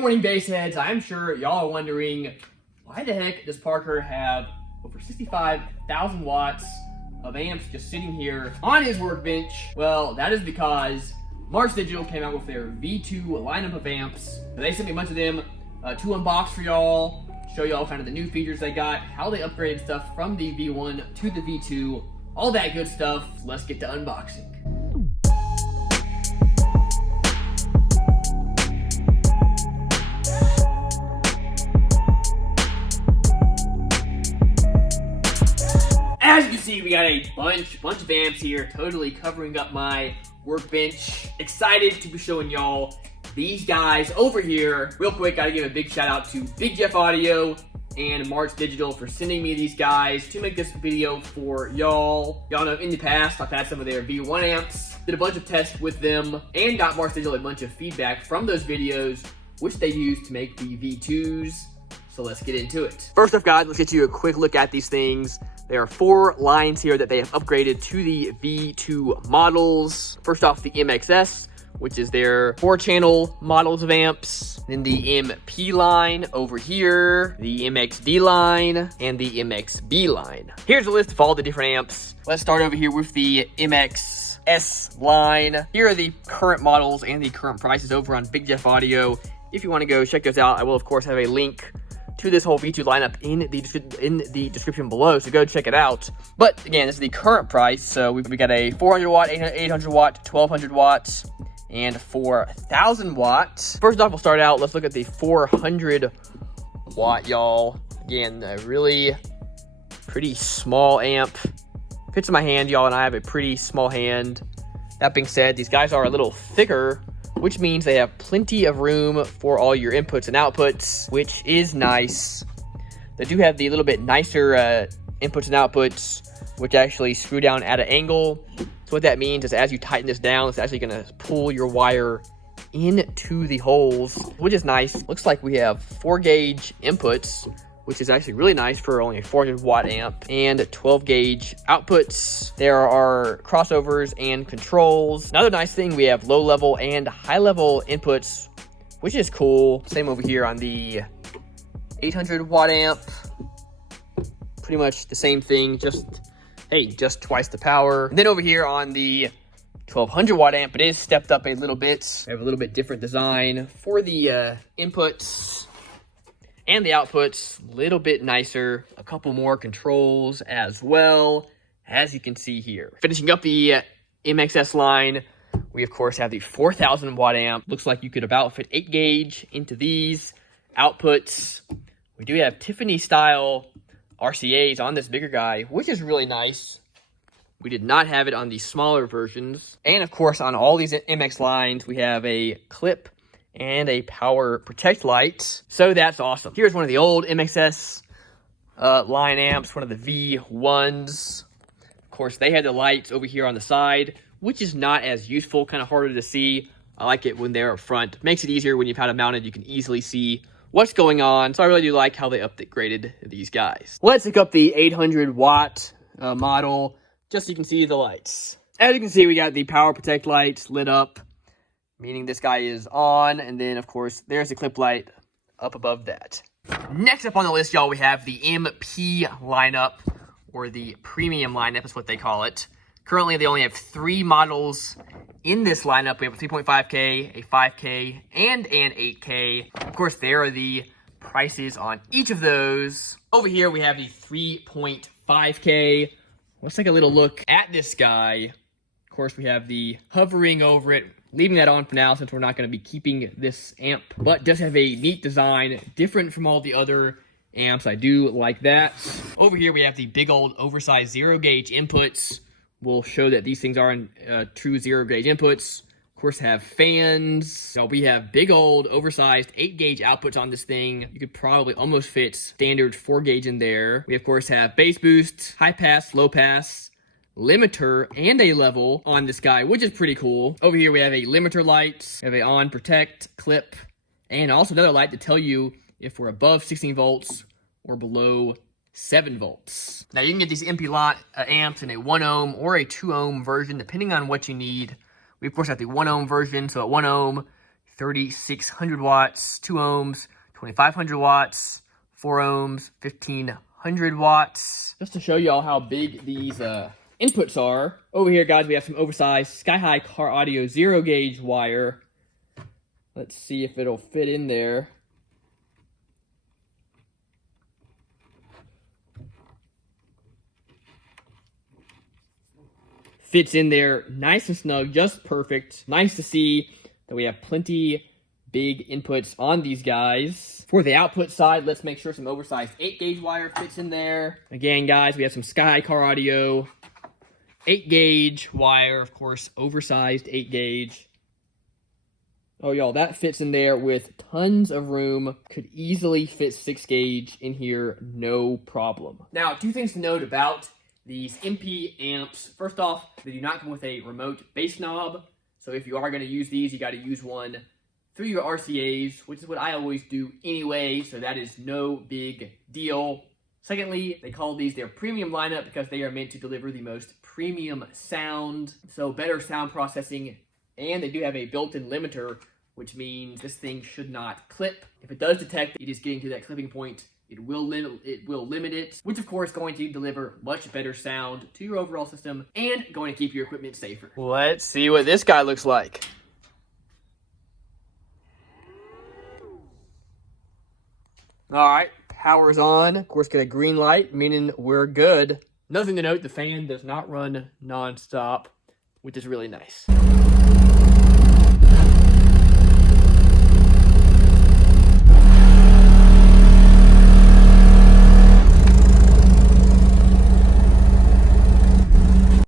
morning, baseheads. I'm sure y'all are wondering, why the heck does Parker have over 65,000 watts of amps just sitting here on his workbench? Well, that is because Marts Digital came out with their V2 lineup of amps. So they sent me a bunch of them to unbox for y'all, show y'all kind of the new features they got, how they upgraded stuff from the V1 to the V2, all that good stuff. Let's get to unboxing. As you can see, we got a bunch of amps here, totally covering up my workbench. Excited to be showing y'all these guys over here. Real quick, gotta give a big shout out to Big Jeff Audio and Marts Digital for sending me these guys to make this video for y'all. Y'all know in the past, I've had some of their V1 amps, did a bunch of tests with them, and got Marts Digital a bunch of feedback from those videos, which they used to make the V2s. So let's get into it. First off, guys, let's get you a quick look at these things. There are 4 lines here that they have upgraded to the V2 models. First off, the MXS, which is their 4-channel models of amps. Then the MP line over here, the MXD line, and the MXB line. Here's a list of all the different amps. Let's start over here with the MXS line. Here are the current models and the current prices over on Big Jeff Audio. If you want to go check those out, I will, of course, have a link to this whole V2 lineup in the description below, so go check it out. But again, this is the current price. So we got a 400 watt, 800 watt, 1200 watts, and 4000 watts. First off, we'll start out. Let's look at the 400 watt, y'all. Again, a really pretty small amp. Fits in my hand, y'all, and I have a pretty small hand. That being said, these guys are a little thicker, which means they have plenty of room for all your inputs and outputs, which is nice. They do have the little bit nicer inputs and outputs, which actually screw down at an angle. So what that means is as you tighten this down, it's actually gonna pull your wire into the holes, which is nice. Looks like we have 4-gauge inputs, which is actually really nice for only a 400 watt amp, and 12-gauge outputs. There are crossovers and controls. Another nice thing, we have low level and high level inputs, which is cool. Same over here on the 800 watt amp. Pretty much the same thing, just twice the power. And then over here on the 1200 watt amp, it is stepped up a little bit. We have a little bit different design for the inputs and the outputs, a little bit nicer, a couple more controls as well, as you can see here. Finishing up the MXS line, we of course have the 4000 watt amp. Looks like you could about fit 8-gauge into these outputs. We do have Tiffany style RCAs on this bigger guy, which is really nice. We did not have it on the smaller versions. And of course, on all these MX lines, we have a clip and a power protect light. So that's awesome. Here's one of the old MXS line amps, one of the V1s. Of course, they had the lights over here on the side, which is not as useful, kind of harder to see. I like it when they're up front. Makes it easier when you've had them mounted, you can easily see what's going on. So I really do like how they upgraded these guys. Let's hook up the 800 watt model, just so you can see the lights. As you can see, we got the power protect lights lit up, meaning this guy is on, and then of course there's the clip light up above that. Next up on the list, y'all, we have the MP lineup, or the premium lineup is what they call it. Currently they only have 3 models in this lineup. We have a 3.5K, a 5K, and an 8K. Of course, there are the prices on each of those. Over here we have the 3.5K. Let's take a little look at this guy. Of course, we have the hovering over it, leaving that on for now since we're not going to be keeping this amp, but does have a neat design, different from all the other amps. I do like that. Over here we have the big old oversized 0-gauge inputs. We'll show that these things are in true 0-gauge inputs. Of course, have fans. So we have big old oversized 8-gauge outputs on this thing. You could probably almost fit standard 4-gauge in there. We of course have bass boost, high pass, low pass, limiter, and a level on this guy, which is pretty cool. Over here we have a limiter light, we have a on, protect, clip, and also another light to tell you if we're above 16 volts or below 7 volts. Now you can get these MP amps in a 1 ohm or a 2 ohm version depending on what you need. We of course have the 1 ohm version, so at 1 ohm 3600 watts, 2 ohms, 2500 watts, 4 ohms, 1500 watts. Just to show y'all how big these inputs are. Over here, guys, we have some oversized sky-high car audio 0 gauge wire. Let's see if it'll fit in there. Fits in there nice and snug, just perfect. Nice to see that we have plenty big inputs on these guys. For the output side, let's make sure some oversized 8 gauge wire fits in there. Again, guys, we have some sky car audio 8 gauge wire, of course, oversized 8 gauge. Oh, y'all, that fits in there with tons of room. Could easily fit 6 gauge in here, no problem. Now, 2 things to note about these MP amps. First off, they do not come with a remote bass knob. So if you are going to use these, you got to use one through your RCAs, which is what I always do anyway. So that is no big deal. Secondly, they call these their premium lineup because they are meant to deliver the most premium sound. So better sound processing. And they do have a built-in limiter, which means this thing should not clip. If it does detect it is getting to that clipping point, it will limit it, which of course is going to deliver much better sound to your overall system and going to keep your equipment safer. Let's see what this guy looks like. All right, power's on. Of course, get a green light, meaning we're good. Nothing to note, the fan does not run non-stop, which is really nice.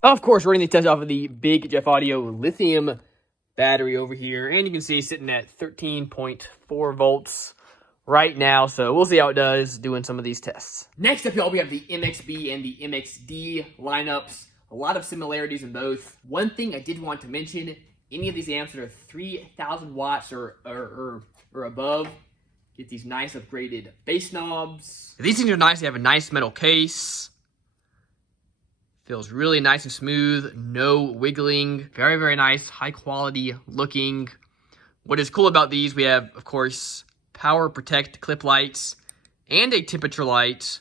Of course, running these tests off of the Big Jeff Audio lithium battery over here. And you can see sitting at 13.4 volts right now. So we'll see how it does doing some of these tests. Next up, y'all, we have the MXB and the MXD lineups. A lot of similarities in both. One thing I did want to mention, any of these amps that are 3,000 watts or above, get these nice upgraded bass knobs. These things are nice. They have a nice metal case. Feels really nice and smooth, no wiggling. Very, very nice, high quality looking. What is cool about these, we have, of course, power protect clip lights and a temperature light.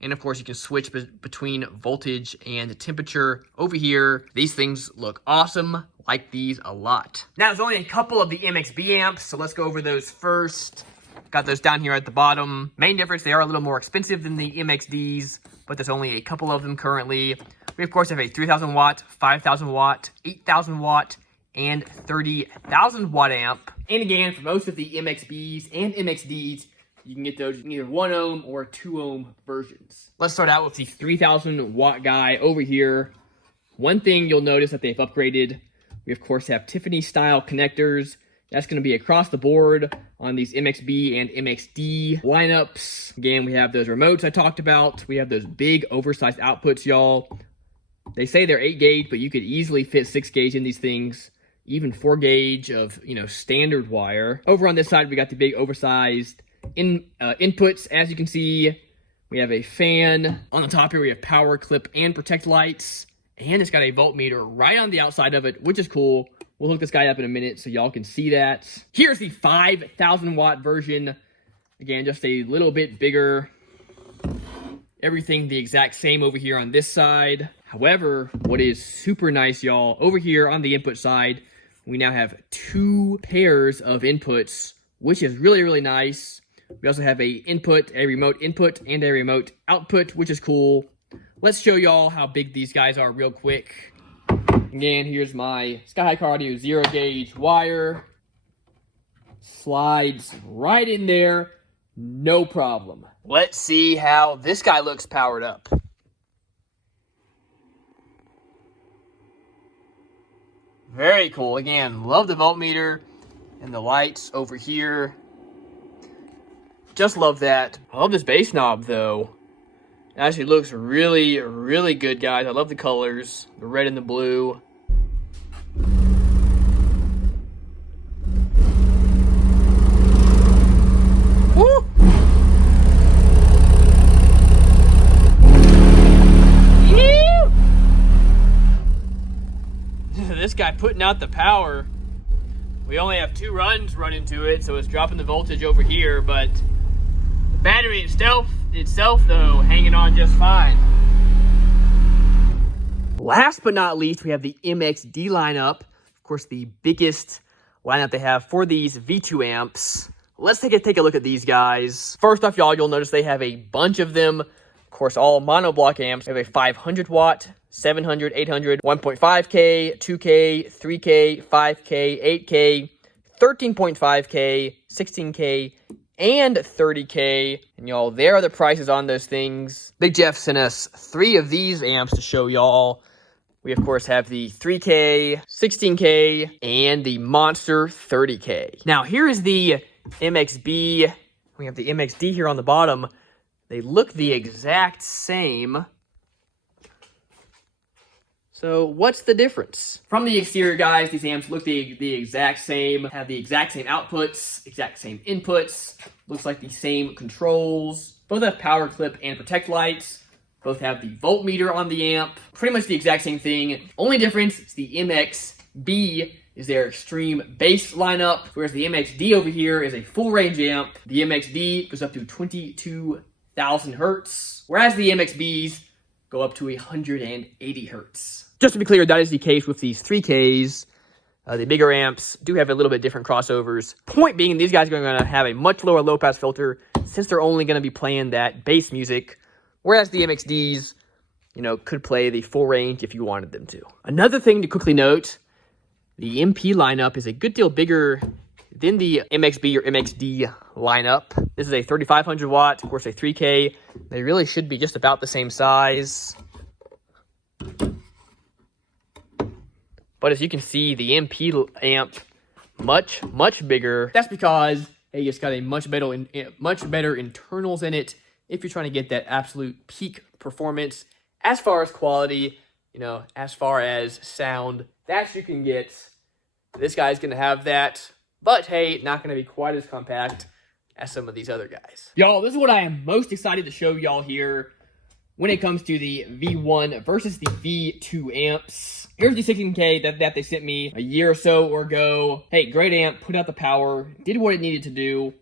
And of course, you can switch between voltage and temperature over here. These things look awesome. Like these a lot. Now, there's only a couple of the MXB amps, so let's go over those first. Got those down here at the bottom. Main difference, they are a little more expensive than the MXDs, but there's only a couple of them currently. We, of course, have a 3,000 watt, 5,000 watt, 8,000 watt, and 30,000 watt amp. And again, for most of the MXBs and MXDs, you can get those in either 1 ohm or 2 ohm versions. Let's start out with the 3,000 watt guy over here. One thing you'll notice that they've upgraded, we, of course, have Tiffany style connectors. That's going to be across the board on these MXB and MXD lineups. Again, we have those remotes I talked about. We have those big oversized outputs, y'all. They say they're 8 gauge, but you could easily fit 6 gauge in these things. Even 4 gauge of, standard wire. Over on this side, we got the big oversized inputs. As you can see, we have a fan. On the top here, we have power clip and protect lights. And it's got a voltmeter right on the outside of it, which is cool. We'll hook this guy up in a minute so y'all can see that. Here's the 5,000 watt version. Again, just a little bit bigger. Everything the exact same over here on this side. However, what is super nice, y'all, over here on the input side, we now have 2 pairs of inputs, which is really, really nice. We also have a remote input, and a remote output, which is cool. Let's show y'all how big these guys are real quick. Again, here's my Sky High Audio 0 gauge wire. Slides right in there, no problem. Let's see how this guy looks powered up. Very cool. Again, love the voltmeter and the lights over here. Just love that. I love this bass knob, though. It actually looks really, really good, guys. I love the colors, the red and the blue. Woo! This guy putting out the power We only have 2 runs running to it, so it's dropping the voltage over here, but the battery itself though, hanging on just fine. Last but not least, we have the MXD lineup. Of course, the biggest lineup they have for these V2 amps. Let's take a look at these guys. First off, y'all, you'll notice they have a bunch of them. Of course, all monoblock amps. They have a 500 watt, 700, 800, 1.5K, 2K, 3K, 5K, 8K, 13.5K, 16K, and 30K. And y'all, there are the prices on those things. Big Jeff sent us 3 of these amps to show y'all. We, of course, have the 3K, 16K, and the Monster 30K. Now, here is the MXB. We have the MXD here on the bottom. They look the exact same. So, what's the difference? From the exterior, guys, these amps look the exact same. Have the exact same outputs, exact same inputs. Looks like the same controls. Both have power clip and protect lights. Both have the voltmeter on the amp. Pretty much the exact same thing. Only difference is the MXB is their extreme bass lineup, whereas the MXD over here is a full range amp. The MXD goes up to 22,000 hertz, whereas the MXBs go up to 180 hertz. Just to be clear, that is the case with these 3Ks. The bigger amps do have a little bit different crossovers. Point being, these guys are going to have a much lower low-pass filter since they're only going to be playing that bass music. Whereas the MXDs, could play the full range if you wanted them to. Another thing to quickly note, the MP lineup is a good deal bigger than the MXB or MXD lineup. This is a 3500 watt, of course a 3K. They really should be just about the same size. But as you can see, the MP amp, much bigger. That's because, hey, it's got a much better internals in it. If you're trying to get that absolute peak performance, as far as quality, as far as sound, that you can get. This guy's going to have that, but hey, not going to be quite as compact as some of these other guys. Y'all, this is what I am most excited to show y'all here when it comes to the V1 versus the V2 amps. Here's the 16K that they sent me a year or so ago. Hey, great amp, put out the power, did what it needed to do.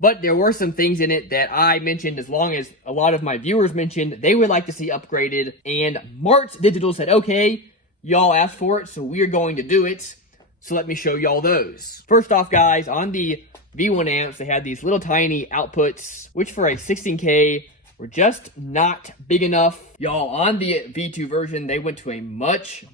But there were some things in it that I mentioned, as long as a lot of my viewers mentioned they would like to see upgraded. And Marts Digital said, okay, y'all asked for it, so we are going to do it. So let me show y'all those. First off, guys, on the V1 amps, they had these little tiny outputs, which for a 16K were just not big enough. Y'all, on the V2 version, they went to a much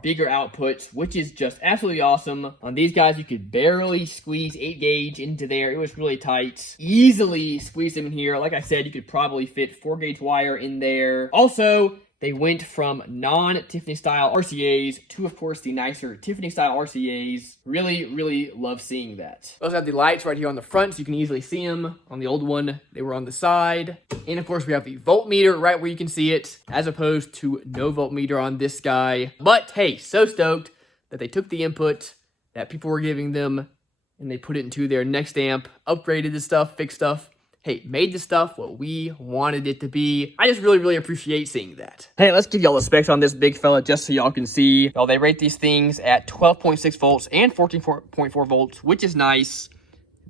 bigger output, which is just absolutely awesome. On these guys, you could barely squeeze 8 gauge into there. It was really tight. Easily squeeze them in here. Like I said, you could probably fit 4 gauge wire in there. Also, they went from non-Tiffany style RCAs to, of course, the nicer Tiffany style RCAs. Really love seeing that. We also have the lights right here on the front, so you can easily see them. On the old one, they were on the side. And of course, we have the voltmeter right where you can see it, as opposed to no voltmeter on this guy. But hey, so stoked that they took the input that people were giving them and they put it into their next amp, upgraded the stuff, fixed stuff. Hey, made the stuff what we wanted it to be. I just really appreciate seeing that. Hey, let's give y'all the specs on this big fella just so y'all can see. Well, they rate these things at 12.6 volts and 14.4 volts, which is nice.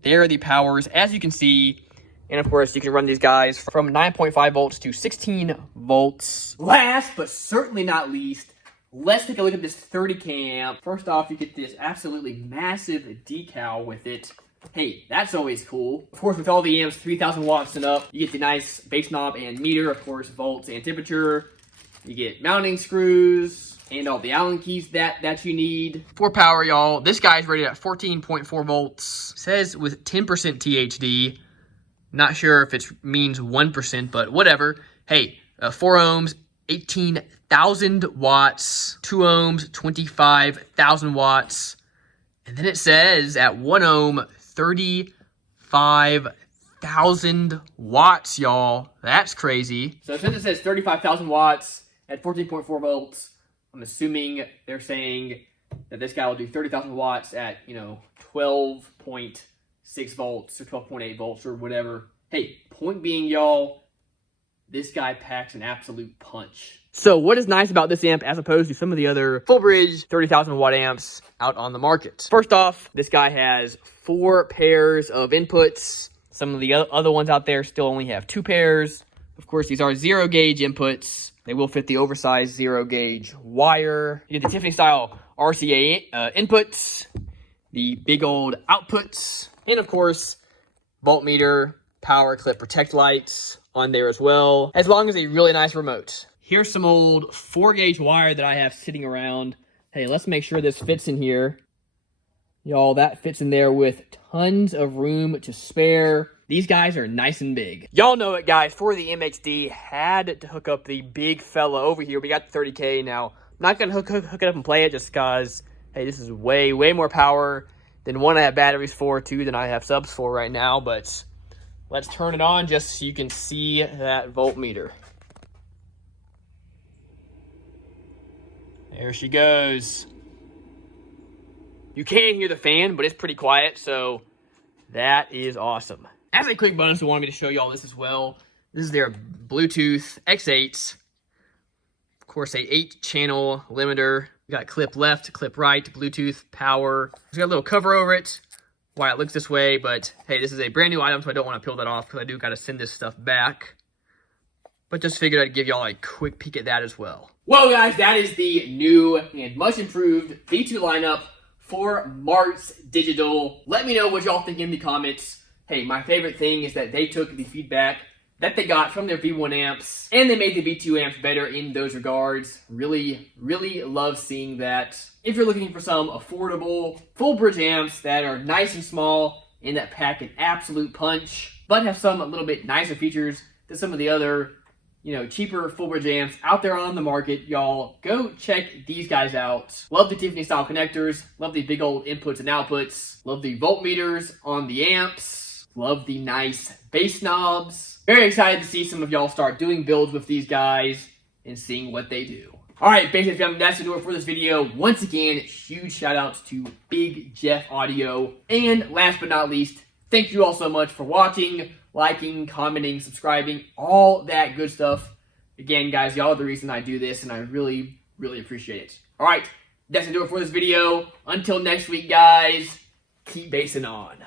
There are the powers, as you can see. And of course, you can run these guys from 9.5 volts to 16 volts. Last, but certainly not least, let's take a look at this 30K amp. First off, you get this absolutely massive decal with it. Hey, that's always cool. Of course, with all the amps 3,000 watts and up, you get the nice bass knob and meter, of course, volts and temperature. You get mounting screws and all the Allen keys that you need. For power, y'all, this guy's rated at 14.4 volts. Says with 10% THD. Not sure if it means 1%, but whatever. Hey, 4 ohms, 18,000 watts. 2 ohms, 25,000 watts. And then it says at 1 ohm, 35,000 watts, y'all. That's crazy. So since it says 35,000 watts at 14.4 volts, I'm assuming they're saying that this guy will do 30,000 watts at, 12.6 volts or 12.8 volts or whatever. Hey, point being, y'all, this guy packs an absolute punch. So what is nice about this amp as opposed to some of the other full bridge 30,000 watt amps out on the market? First off, this guy has 4 pairs of inputs. Some of the other ones out there still only have 2 pairs. Of course, these are 0 gauge inputs. They will fit the oversized 0 gauge wire. You get the Tiffany style RCA inputs, the big old outputs, and of course, voltmeter, power clip protect lights on there as well, as long as a really nice remote. Here's some old 4 gauge wire that I have sitting around. Hey, let's make sure this fits in here. Y'all, that fits in there with tons of room to spare. These guys are nice and big. Y'all know it, guys. For the MXD, had to hook up the big fella over here. We got the 30K now. I'm not going to hook it up and play it just because, hey, this is way more power than one I have batteries for, 2 than I have subs for right now. But let's turn it on just so you can see that voltmeter. There she goes. You can hear the fan, but it's pretty quiet, so that is awesome. As a quick bonus, I wanted me to show you all this as well. This is their Bluetooth X8. Of course, a 8-channel limiter. We got clip left, clip right, Bluetooth, power. It's got a little cover over it. Why it looks this way, but hey, this is a brand new item, so I don't want to peel that off because I do got to send this stuff back. But just figured I'd give y'all a quick peek at that as well. Well, guys, that is the new and much improved V2 lineup for Marts Digital. Let me know what y'all think in the comments. Hey, my favorite thing is that they took the feedback that they got from their V1 amps and they made the V2 amps better in those regards. Really love seeing that. If you're looking for some affordable full bridge amps that are nice and small and that pack an absolute punch, but have some a little bit nicer features than some of the other, cheaper full bridge amps out there on the market, y'all, go check these guys out. Love the Tiffany style connectors. Love the big old inputs and outputs. Love the voltmeters on the amps. Love the nice bass knobs. Very excited to see some of y'all start doing builds with these guys and seeing what they do. All right, Basic family, that's the do it for this video. Once again, huge shout outs to Big Jeff Audio. And last but not least, thank you all so much for watching, liking, commenting, subscribing, all that good stuff. Again, guys, y'all are the reason I do this, and I really appreciate it. All right, that's gonna do it for this video. Until next week, guys, keep basing on.